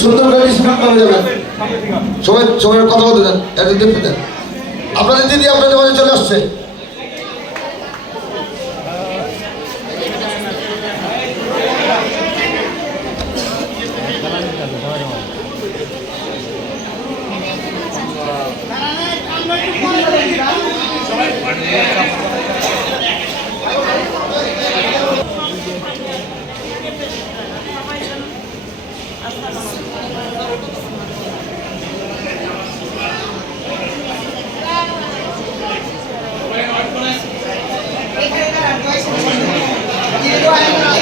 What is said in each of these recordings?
সুন্দর করে যাবেন সবাই সবাই কথা বলতে দেন আপনাদের দিদি আপনাদের মাঝে চলে আসছে।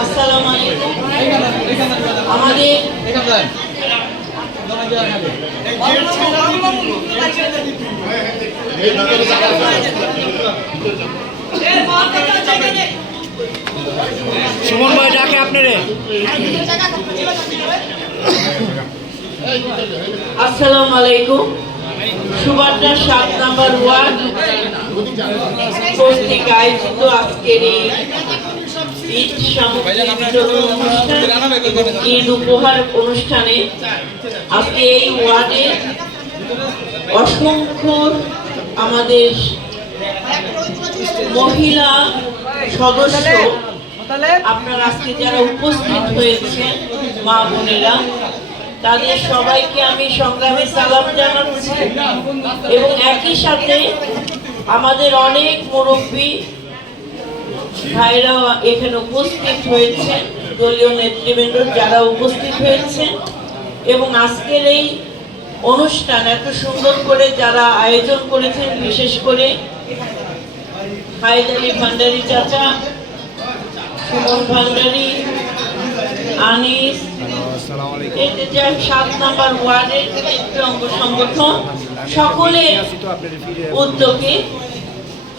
আসসালামু আলাইকুম। আমাদের সুমন ভাই ডাকে আপনারে। আসসালামু আলাইকুম। সুবাড্ডা সাত নাম্বার ওয়ার্ড। কর্তৃক আয়োজিত আজকের এই ঈদ উপহার অনুষ্ঠানে আজকে এই ওয়ার্ডে অসংখ্য আমাদের মহিলা সদস্য, আপনার আজকে যারা উপস্থিত হয়েছেন, মা বোনেরা, তাদের সবাইকে আমি সংগ্রামী সালাম জানাচ্ছি। এবং একই সাথে আমাদের অনেক মুরব্বী ভাইরা এখানে উপস্থিত হয়েছে। দলীয় নেতৃবৃন্দ যারা উপস্থিত হয়েছে। এবং আজকের এই অনুষ্ঠান এত সুন্দর করে যারা আয়োজন করেছেন, বিশেষ করে হায়দারি ভান্ডারি চাচা, সুমন ভান্ডারি, আনিস এতে সাত নাম্বার ওয়ার্ডের অঙ্গ সংগঠন সকলের উদ্যোগে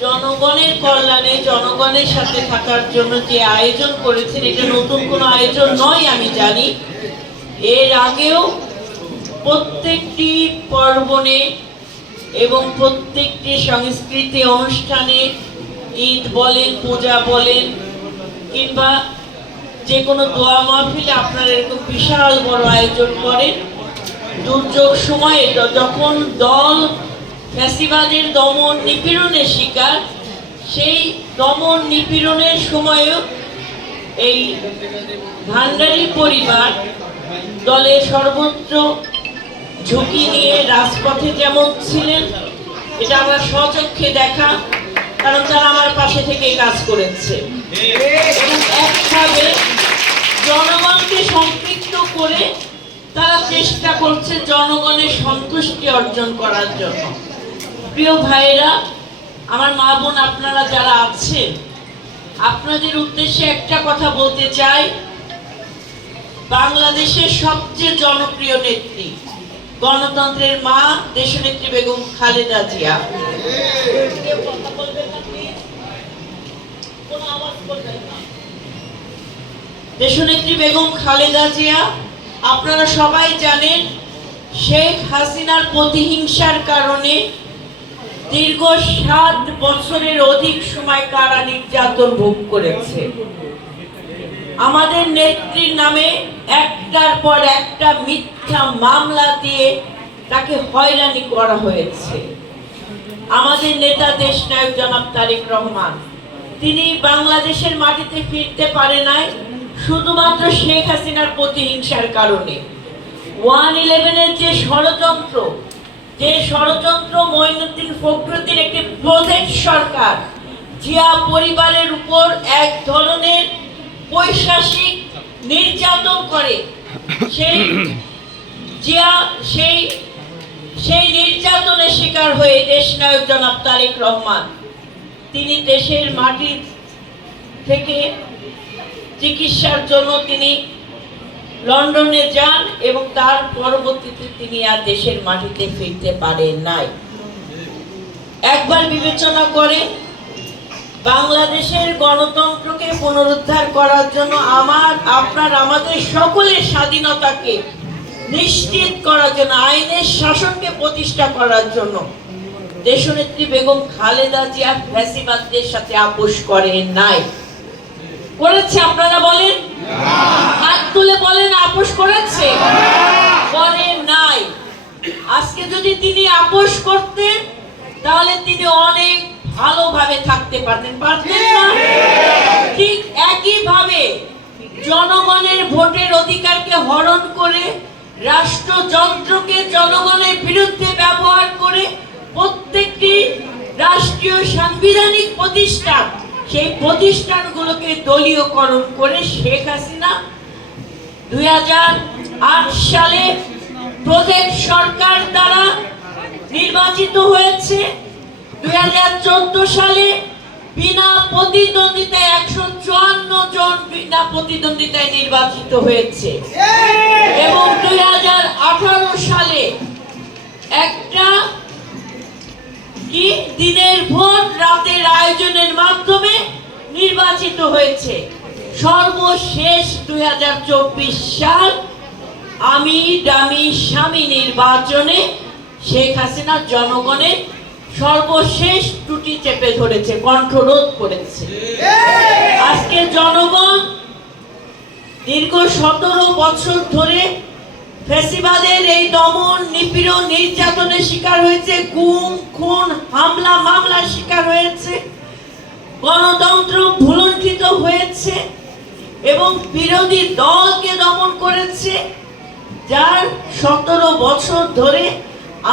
জনগণের কল্যাণে, জনগণের সাথে থাকার জন্য যে আয়োজন করেছেন, এটা নতুন কোনো আয়োজন নয় আমি জানি। এর আগেও প্রত্যেকটি পার্বণে এবং প্রত্যেকটি সংস্কৃতি অনুষ্ঠানে ঈদ বলেন, পূজা বলেন, কিংবা যে কোনো দোয়া মাহফিলে আপনারা এরকম বিশাল বড় আয়োজন করেন। দুর্যোগ সময়ে যখন দল ফ্যাসিবাদের দমন নিপীড়নের শিকার। সেই দমন নিপীড়নের সময়েও এই ভান্ডারী পরিবার দলের সর্বোচ্চ ঝুঁকি নিয়ে রাজপথে যেমন ছিলেন, এটা আমার স্বচক্ষে দেখা, কারণ তারা আমার পাশে থেকে কাজ করেছে। একভাবে জনগণকে সম্পৃক্ত করে তারা চেষ্টা করছে জনগণের সন্তুষ্টি অর্জন করার জন্য। প্রিয় ভাইরা আমার মা বোন আপনারা যারা আছেন, আপনাদের উদ্দেশ্যে একটা কথা বলতে চাই বাংলাদেশের সবচেয়ে জনপ্রিয় নেত্রী, গণতন্ত্রের মা, দেশনেত্রী বেগম খালেদা জিয়া। দেশনেত্রী বেগম খালেদা জিয়া, আপনারা সবাই জানেন, শেখ হাসিনার প্রতিহিংসার কারণে দীর্ঘ সাত বছরের অধিক সময় কারা নির্যাতন ভোগ করেছে? আমাদের নেত্রীর নামে একটার পর একটা মিথ্যা মামলা দিয়ে তাকে হয়রানি করা হয়েছে। আমাদের নেতা দেশ নায়ক জনাব তারেক রহমান, তিনি বাংলাদেশের মাটিতে ফিরতে পারে নাই, শুধুমাত্র শেখ হাসিনার প্রতিহিংসার কারণে। ওয়ান ইলেভেনের যে ষড়যন্ত্র যে ষড়যন্ত্র মঈনুদ্দিন ফখরুদ্দিন একটি প্রজেক্ট সরকার, জিয়া পরিবারের উপর এক ধরনের পৈশাসিক নির্যাতন করে। সেই জিয়া, সেই সেই নির্যাতনের শিকার হয়ে দেশ নায়ক জনাব তারেক রহমান, তিনি দেশের মাটি থেকে চিকিৎসার জন্য তিনি লন্ডনে যান এবং তার পরবর্তীতে তিনি আর দেশের মাটিতে ফিরতে পারেন নাই। একবার বিবেচনা করে, বাংলাদেশের গণতন্ত্রকে পুনরুদ্ধার করার জন্য আমার, আপনার, আমাদের সকলের স্বাধীনতাকে নিশ্চিত করার জন্য, আইনের শাসনকে প্রতিষ্ঠা করার জন্য দেশনেত্রী বেগম খালেদা জিয়া ফ্যাসিবাদদের সাথে আপোষ করেন নাই। করেছে আপনারা বলেন? হাত তুলে বলেন, আপোষ করেছে? করেন নাই। আজকে যদি তিনি আপোষ করতেন, তাহলে তিনি অনেক ভালোভাবে থাকতে পারতেন। পারতেন না? ঠিক একইভাবে জনগণের ভোটের অধিকারকে হরণ করে, রাষ্ট্রযন্ত্রকে জনগণের বিরুদ্ধে ব্যবহার করে, প্রত্যেকটি রাষ্ট্রীয় সাংবিধানিক প্রতিষ্ঠান সেই প্রতিষ্ঠানগুলোকে দলীয়করণ করে শেখ হাসিনা দুই হাজার আট সালে প্রদেশ সরকার দ্বারা নির্বাচিত হয়েছে। দুই হাজার চোদ্দ সালে বিনা প্রতিদ্বন্দ্বিতায় একশো চুয়ান্ন জন বিনা প্রতিদ্বন্দ্বিতায় নির্বাচিত হয়েছে। এবং দুই হাজার আঠারো সালে দিনের ভোট রাতের আয়োজনের মাধ্যমে নির্বাচিত হয়েছে। সর্বশেষ দুই সাল আমি ডামি স্বামী নির্বাচনে শেখ হাসিনা জনগণের সর্বশেষ ত্রুটি চেপে ধরেছে, কণ্ঠরোধ করেছে। আজকে জনগণ দীর্ঘ সতেরো বছর ধরে ফেসিবাদের এই দমন নিপীড়ন নির্যাতনের শিকার হয়েছে, গুম, খুন, হামলা, মামলার শিকার হয়েছে, গণতন্ত্র ভুলুণ্ঠিত হয়েছে এবং বিরোধী দলকে দমন করেছে, যার সতেরো বছর ধরে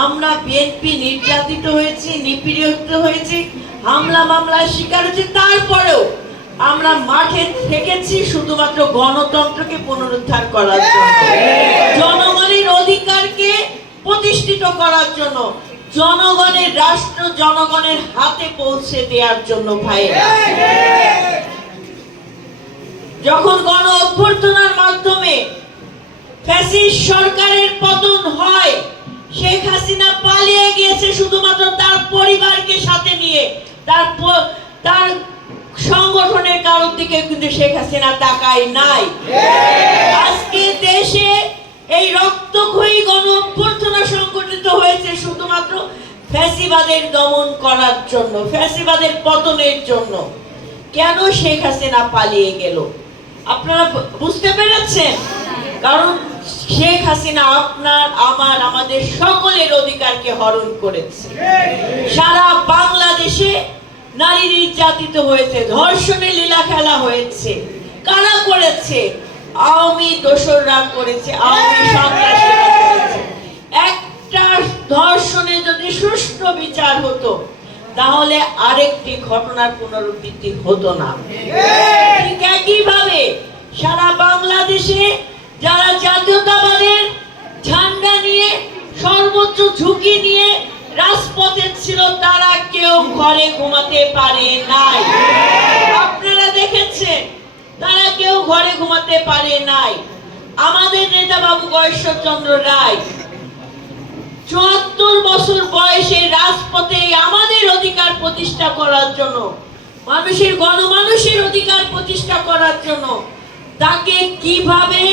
আমরা বিএনপি নির্যাতিত হয়েছি, নিপীড়িত হয়েছি, হামলা, মামলার শিকার হয়েছে, তারপরেও আমরা মাঠে থেকেছি শুধুমাত্র গণতন্ত্রকে পুনরুদ্ধার করার জন্য। জনগণের অধিকারকে প্রতিষ্ঠিত করার জন্য জনগণের রাষ্ট্র জনগণের হাতে পৌঁছে দেওয়ার জন্য ভাইয়েরা। যখন গণ অভ্যর্থনার মাধ্যমে ফ্যাসিস্ট সরকারের পতন হয় শেখ হাসিনা পালিয়ে গিয়েছে শুধুমাত্র তার পরিবারকে সাথে নিয়ে তার তার সংগঠনের কারোর দিকে কিন্তু শেখ হাসিনা তাকায় নাই। আজকে দেশে এই রক্তক্ষয়ী গণ অভ্যর্থনা সংগঠিত হয়েছে শুধুমাত্র ফ্যাসিবাদের দমন করার জন্য, ফ্যাসিবাদের পতনের জন্য। কেন শেখ হাসিনা পালিয়ে গেল? আপনারা বুঝতে পেরেছেন? কারণ শেখ হাসিনা আপনার, আমার, আমাদের সকলের অধিকারকে হরণ করেছে। সারা বাংলাদেশে নারী নির্যাতিত হয়েছে ধর্ষণে লীলা খেলা হয়েছে কারা করেছে? আওয়ামী দোসররা করেছে আওয়ামী সন্ত্রাসীরা করেছে। একটা ধর্ষণে যদি সুষ্ঠু বিচার হতো তাহলে আরেকটি ঘটনার পুনরাবৃত্তি হতো না। ঠিক একইভাবে সারা বাংলাদেশে যারা জাতীয়তাবাদের ঝান্ডা নিয়ে সর্বোচ্চ ঝুঁকি নিয়ে রাজপথে ছিল তারা, কেউ ঘরে ঘুমাতে পারে নাই। আপনারা দেখেছেন, তারা কেউ ঘরে ঘুমাতে পারে নাই। আমাদের নেতা বাবু গয়েশ্বরচন্দ্র রায়, চুয়াত্তর বছর বয়সে রাজপথে আমাদের অধিকার প্রতিষ্ঠা করার জন্য, মানুষের গণমানুষের অধিকার প্রতিষ্ঠা করার জন্য, তাকে কীভাবে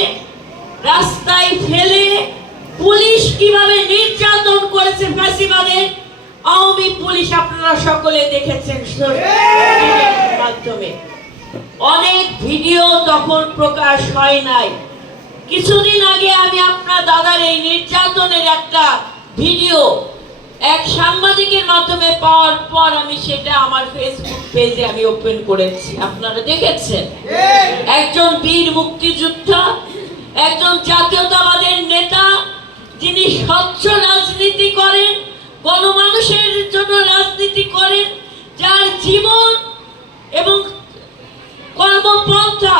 রাস্তায় ফেলে পুলিশ কীভাবে নির্যাতন করেছে ফ্যাসিবাদের আওয়ামী পুলিশ আপনারা সকলে দেখেছেন মাধ্যমে। অনেক ভিডিও তখন প্রকাশ হয় নাই। কিছুদিন আগে আমি আপনার দাদার এই নির্যাতনের একটা ভিডিও এক সাংবাদিকের মাধ্যমে পাওয়ার পর আমি সেটা আমার ফেসবুক পেজে আমি ওপেন করেছি। আপনারা দেখেছেন? একজন বীর মুক্তিযোদ্ধা একজন জাতীয়তাবাদের নেতা যিনি স্বচ্ছ রাজনীতি করেন, গণমানুষের জন্য রাজনীতি করেন, যার জীবন এবং কর্মপন্থা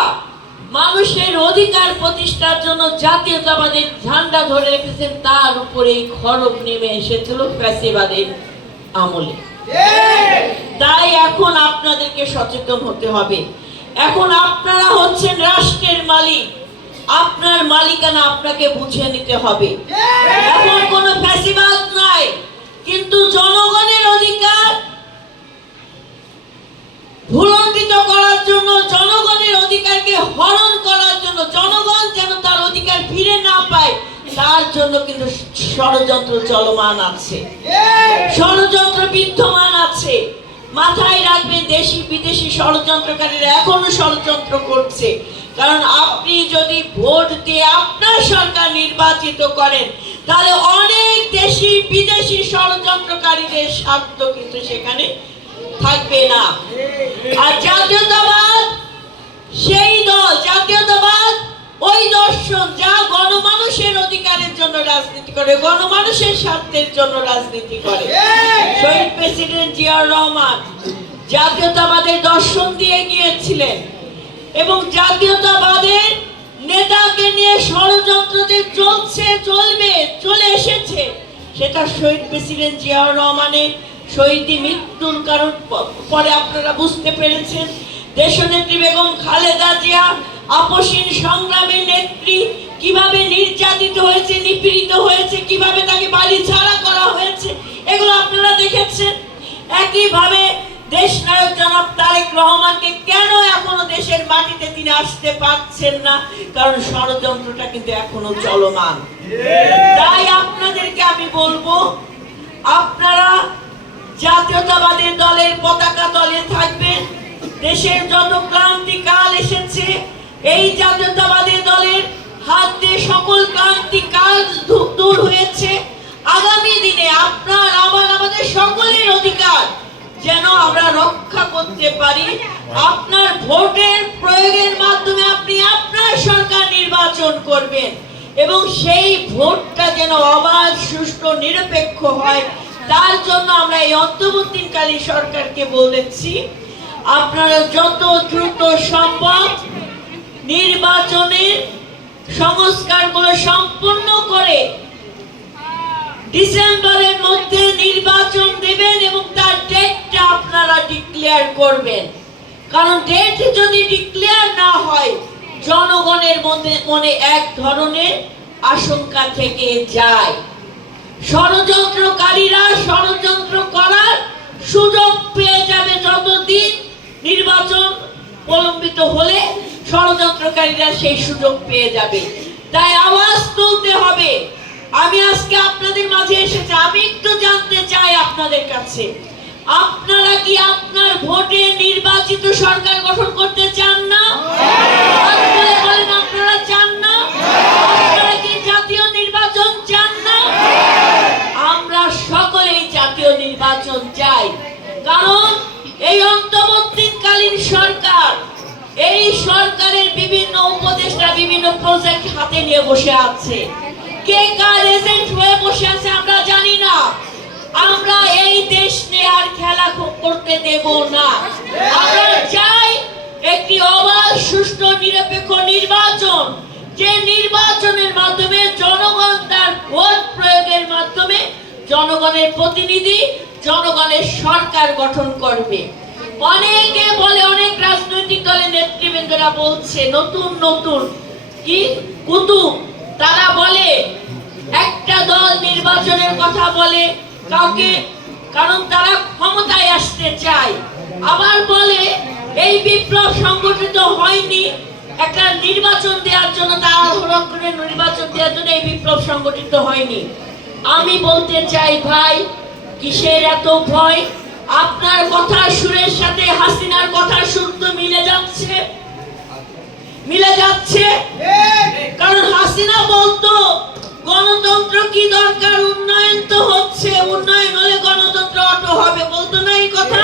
মানুষের অধিকার প্রতিষ্ঠার জন্য জাতীয়তাবাদের ঝান্ডা ধরে রেখেছেন, তার উপরে খড়গ নেমে এসেছিল ফ্যাসিবাদের আমলে। তাই এখন আপনাদেরকে সচেতন হতে হবে। এখন আপনারা হচ্ছেন রাষ্ট্রের মালিক। আপনার মালিকানা আপনাকে বুঝে নিতে হবে এখন কোনো ফ্যাসিবাদ নাই কিন্তু জনগণের অধিকার ভুলণ্ঠিত করার জন্য জনগণের অধিকারকে হরণ করার জন্য জনগণ যেন তার অধিকার ফিরে না পায়, তার জন্য কিন্তু ষড়যন্ত্র চলমান আছে। ষড়যন্ত্র বিদ্যমান আছে। মাথায় রাখবেন, দেশি বিদেশি ষড়যন্ত্রকারীরা এখনও ষড়যন্ত্র করছে। কারণ আপনি যদি ভোট দিয়ে আপনার সরকার নির্বাচিত করেন, তাহলে অনেক দেশি বিদেশি ষড়যন্ত্রকারীদের স্বার্থ কিন্তু সেখানে থাকবে না আর জাতীয়তাবাদ সেই দল জাতীয়তাবাদ ওই দর্শন যা অধিকারের জন্য রাজনীতি করে গণমানুষের স্বার্থের জন্য রাজনীতি করে। শহীদ প্রেসিডেন্ট জিয়াউর রহমান জাতীয়তাবাদের দর্শন দিয়ে গিয়েছিলেন এবং জাতীয়তাবাদের নেতাকে নিয়ে ষড়যন্ত্র যে চলছে চলবে চলে এসেছে সেটা শহীদ প্রেসিডেন্ট জিয়াউর রহমানের শহীদ মৃত্যুর কারণ পরে আপনারা বুঝতে পেরেছেন। দেশনেত্রী বেগম খালেদা জিয়া আপসীন সংগ্রামের নেত্রী কীভাবে নির্যাতিত হয়েছে কীভাবে তাকে বাড়ি ছাড়া করা হয়েছে, এগুলো আপনারা দেখেছেন? একইভাবে দেশ নায়ক জনাব তারেক রহমানকে কেন এখনও দেশের মাটিতে তিনি আসতে পারছেন না? কারণ ষড়যন্ত্রটা কিন্তু এখনও চলমান। তাই আপনাদেরকে আমি বলব, আপনারা জাতীয়তাবাদের দলের পতাকা দলে থাকবেন। দেশের যত ক্রান্তি কাল এসেছে, এই জাতীয়তাবাদী দলের হাত দিয়ে সকল ক্রান্তি কাল দূর হয়েছে। আগামী দিনে আপনার, আমার, আমাদের সকলের অধিকার যেন আমরা রক্ষা করতে পারি। আপনার ভোটের প্রয়োগের মাধ্যমে আপনি আপনার সরকার নির্বাচন করবেন এবং সেই ভোটটা যেন অবাধ সুষ্ঠু, নিরপেক্ষ হয়, তার জন্য আমরা এই অন্তর্বর্তীকালীন সরকারকে বলেছি, আপনারা যত দ্রুত সম্ভব নির্বাচনের সংস্কারগুলো সম্পূর্ণ করে ডিসেম্বরের মধ্যে নির্বাচন দেবেন এবং তার ডেটটা আপনারা ডিক্লেয়ার করবেন। কারণ ডেট যদি ডিক্লেয়ার না হয়, জনগণের মধ্যে মনে এক ধরনের আশঙ্কা থেকে যায়। ষড়যন্ত্রকারীরা ষড়যন্ত্র করার সুযোগ পেয়ে যাবে যতদিন নির্বাচন প্রলম্বিত হলে। ষড়যন্ত্রকারীরা সেই সুযোগ পেয়ে যাবে। তাই আওয়াজ তুলতে হবে। আমি আজকে আপনাদের মাঝে এসেছি। আমি একটু জানতে চাই আপনাদের কাছে। আপনারা কি আপনার ভোটে নির্বাচিত সরকার গঠন করতে চান না হাত তুলে বলেন আপনারা চান না আপনারা কি জাতীয় নির্বাচন চান না আমরা সকলেই জাতীয় নির্বাচন চাই কারণ এই অন্তর্বর্তীকালীন সরকার এই সরকারের বিভিন্ন উপদেষ্টা বিভিন্ন প্রজেক্ট হাতে নিয়ে বসে আছে। কে কার এজেন্ট হয়ে বসে আছে আমরা জানি না। আমরা এই দেশ নিয়ে আর খেলা করতে দেব না। আমরা চাই একটি অবাধ, সুষ্ঠু, নিরপেক্ষ নির্বাচন। যে নির্বাচনের মাধ্যমে জনগণ তার ভোট প্রয়োগের মাধ্যমে জনগণের প্রতিনিধি, জনগণের সরকার গঠন করবে। অনেকে বলে, অনেক রাজনৈতিক দলের নেতৃবৃন্দরা বলছে, নতুন নতুন। কি? কুতুব। তারা বলে, একটা দল নির্বাচনের কথা বলে কাউকে, কারণ তারা ক্ষমতায় আসতে চায়। আবার বলে, এই বিপ্লব সংগঠিত হয়নি। একটা নির্বাচন দেওয়ার জন্য আহরণ করে নির্বাচন দেওয়ার জন্য এই বিপ্লব সংগঠিত হয়নি। আমি বলতে চাই, ভাই, কিসের এত ভয়? আপনার কথা সুরের সাথে হাসিনার কথা সুর তো মিলে যাচ্ছে। মিলে যাচ্ছে। কারণ হাসিনা বলতো গণতন্ত্র কি দরকার? উন্নয়ন তো হচ্ছে। উন্নয়ন হলে গণতন্ত্র অটো হবে। বলতো না এই কথা?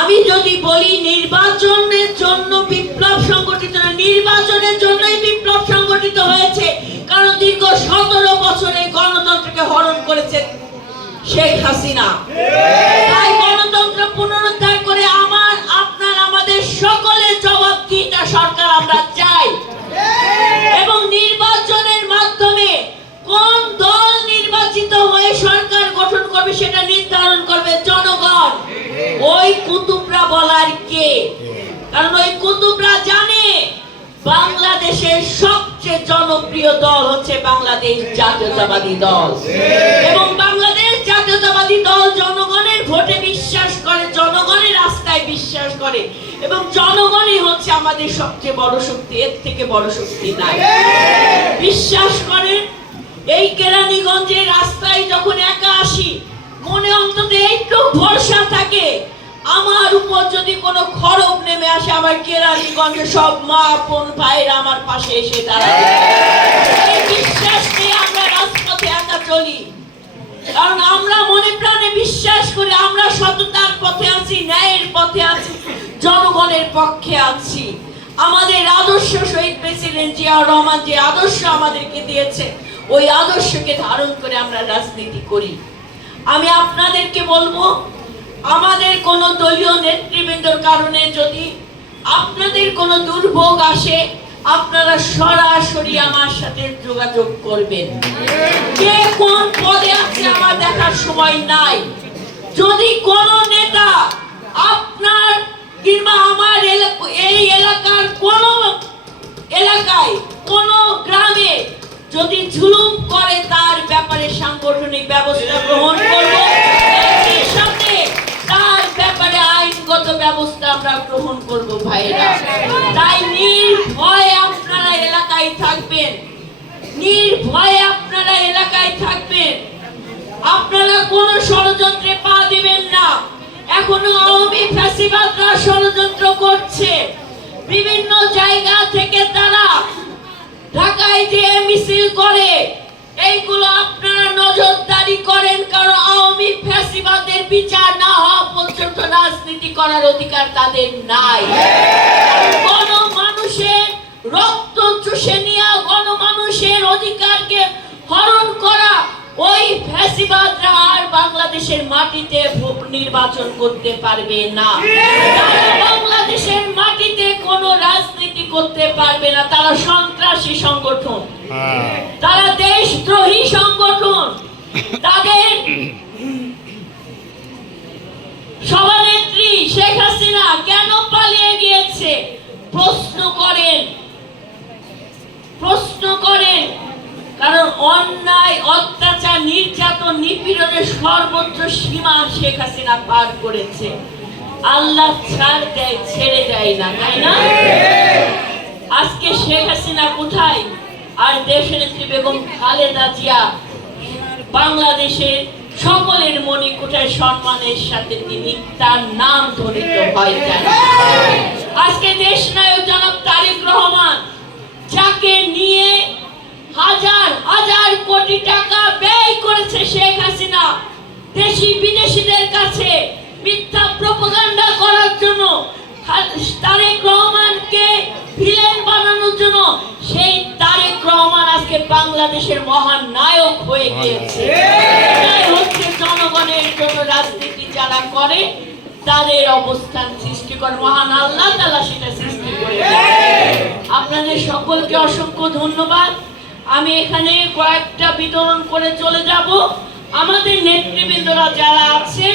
আমি যদি বলি নির্বাচনের জন্য বিপ্লব সংগঠিত না নির্বাচনের জন্যই বিপ্লব সংগঠিত হয়েছে। কারণ দীর্ঘ সতেরো বছরে গণতন্ত্রকে হরণ করেছে শেখ হাসিনা। তাই গণতন্ত্র পুনরুদ্ধার সকলের জবাবদিহিতা সরকার আমরা চাই। এবং নির্বাচনের মাধ্যমে কোন দল নির্বাচিত হয়ে সরকার গঠন করবে সেটা নির্ধারণ করবে জনগণ। ওই কুতুবরা বলার কে? কারণ ওই কুতুবরা জানে বাংলাদেশের সবচেয়ে জনপ্রিয় দল হচ্ছে বাংলাদেশ জাতীয়তাবাদী দল। এবং বাংলাদেশ জাতীয়তাবাদী দল জনগণের বিশ্বাস করে এবং জনগণই হচ্ছে আমাদের সবচেয়ে বড় শক্তি, এর থেকে বড় শক্তি নাই। বিশ্বাস করেন এই কেরানীগঞ্জের রাস্তায় যখন একা আসি, মনে অন্তত একটু ভরসা থাকে, আমার উপর যদি কোনো খরব নেমে আসে, আমার কেরানীগঞ্জে সব মা, বোন ভাইরা আমার পাশে এসে দাঁড়ায়। বিশ্বাস নিয়ে আমরা রাজপথে একা চলি। কারণ আমরা মনে প্রাণে জনগণের পক্ষে আছি। আমাদের আদর্শ শহীদ প্রেসিডেন্ট জিয়াউর রহমান যে আদর্শ আমাদেরকে দিয়েছে, ওই আদর্শকে ধারণ করে আমরা রাজনীতি করি। আমি আপনাদেরকে বলব, আমাদের কোনো দলীয় নেতৃবৃন্দর কারণে যদি আপনাদের কোনো দুর্ভোগ আসে, আপনারা সরাসরি আমার সাথে যোগাযোগ করবেন। কে কোন পদে আছে আমার দেখার সময় নাই। যদি কোন নেতা আপনার কিংবা আমার এই এলাকার কোন এলাকায়, কোন গ্রামে যদি ঝুলুম করে তার ব্যাপারে সাংগঠনিক ব্যবস্থা গ্রহণ করব তার ব্যাপারে আইনগত ব্যবস্থা আমরা গ্রহণ তাই আপনারা এলাকায় থাকবেন। আপনারা এলাকায় থাকবেন। আপনারা কোন ষড়যন্ত্রে পা দিবেন না। এখনও আওয়ামী ফ্যাসিবাদরা ষড়যন্ত্র করছে। বিভিন্ন জায়গা থেকে তারা ঢাকায় যে মিছিল করে। এইগুলো আপনারা নজরদারি করেন, কারণ আওয়ামী ফ্যাসিবাদের বিচার না হওয়া পর্যন্ত রাজনীতি করার অধিকার তাদের নাই। গণমানুষের রক্ত চুষে নেওয়া, গণমানুষের অধিকারকে হরণ করা ওই ফ্যাসিবাদরা আর বাংলাদেশের মাটিতে নির্বাচন করতে পারবে না। বাংলাদেশের মাটিতে কোনো রাজনীতি করতে পারবে না। তারা সন্ত্রাসী সংগঠন। তারা দেশদ্রোহী সংগঠন। তাদের সভানেত্রী শেখ হাসিনা কেন পালিয়ে গিয়েছে? প্রশ্ন করেন প্রশ্ন করেন কারণ অন্যায় অত্যাচার নির্যাতন নিপীড়নের সর্বোচ্চ সীমা শেখ হাসিনা পার করেছে। আল্লাহ ছাড় দেয়, ছেড়ে দেয় না, তাই না? আজকে শেখ হাসিনা কোথায়? আর বেগম খালেদা জিয়া সকলের মণিকোঠায় সম্মানের সাথে তিনি তার নাম ধরিত আজকে দেশ নায়ক জনাব তারেক রহমান যাকে নিয়ে হাজার হাজার কোটি টাকা ব্যয় করেছে শেখ হাসিনা দেশি বিদেশিদের কাছে মিথ্যা প্রপাগান্ডা করার জন্য তারেক রহমানকে ভিলেন বানানোর জন্য সেই তারেক রহমান আজকে বাংলাদেশের মহান নায়ক হয়ে গিয়েছে। হচ্ছে জনগণের জন্য রাজনীতি যারা করে তাদের অবস্থান সৃষ্টি করে। মহান আল্লাহ তালা সেটা সৃষ্টি করে আপনাদের সকলকে অসংখ্য ধন্যবাদ। আমি এখানে কয়েকটা বিতরণ করে চলে যাব। আমাদের নেতৃবৃন্দরা যারা আছে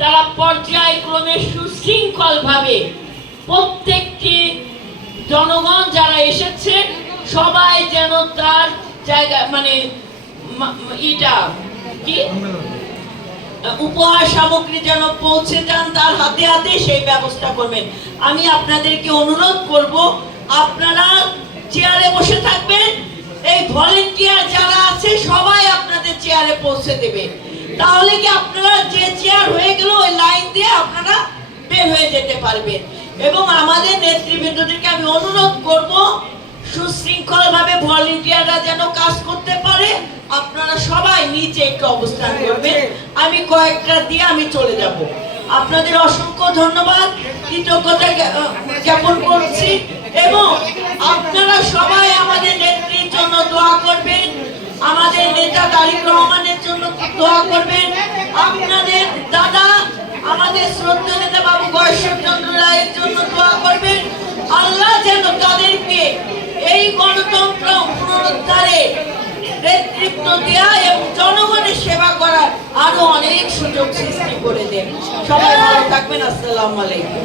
তারা পর্যায়ক্রমে সুশৃঙ্খল ভাবে প্রত্যেকটি জনগণ যারা এসেছে, সবাই যেন তার জায়গা মানে ইটা, কি? উপহার সামগ্রী যেন পৌঁছে যান, তার হাতে হাতে সেই ব্যবস্থা করবেন। আমি আপনাদেরকে অনুরোধ করব, আপনারা চেয়ারে বসে থাকবেন, এই ভলেন্টিয়ার যারা আছে, সবাই আপনাদের চেয়ারে পৌঁছে দেবে। তাহলে কি আপনারা যে চেয়ার হয়ে গেল ওই লাইন দিয়ে আপনারা বের হয়ে যেতে পারবেন। এবং আমাদের নেতৃবৃন্দদেরকে আমি অনুরোধ করব সুশৃঙ্খলভাবে ভলেন্টিয়াররা যেন কাজ করতে পারে আপনারা সবাই নিচে একটু অবস্থান করবেন। আমি কয়েকটা দিয়ে আমি চলে যাব। আপনাদের অসংখ্য ধন্যবাদ কৃতজ্ঞতা জ্ঞা- জ্ঞাপন করছি। এবং আপনারা সবাই আমাদের নেত্রীর জন্য দোয়া করবেন। আমাদের নেতা তারিক রহমানের জন্য দোয়া করবেন। আপনাদের দাদা, আমাদের শ্রদ্ধা নেতা বাবু গয়েশ্বর চন্দ্র রায়ের জন্য দোয়া করবেন। আল্লাহ যেন তাদেরকে এই গণতন্ত্র পুনরুদ্ধারে নেতৃত্ব দেয়া এবং জনগণের সেবা করার আরও অনেক সুযোগ সৃষ্টি করে দেন। সবাই ভালো থাকবেন। আসসালামু আলাইকুম।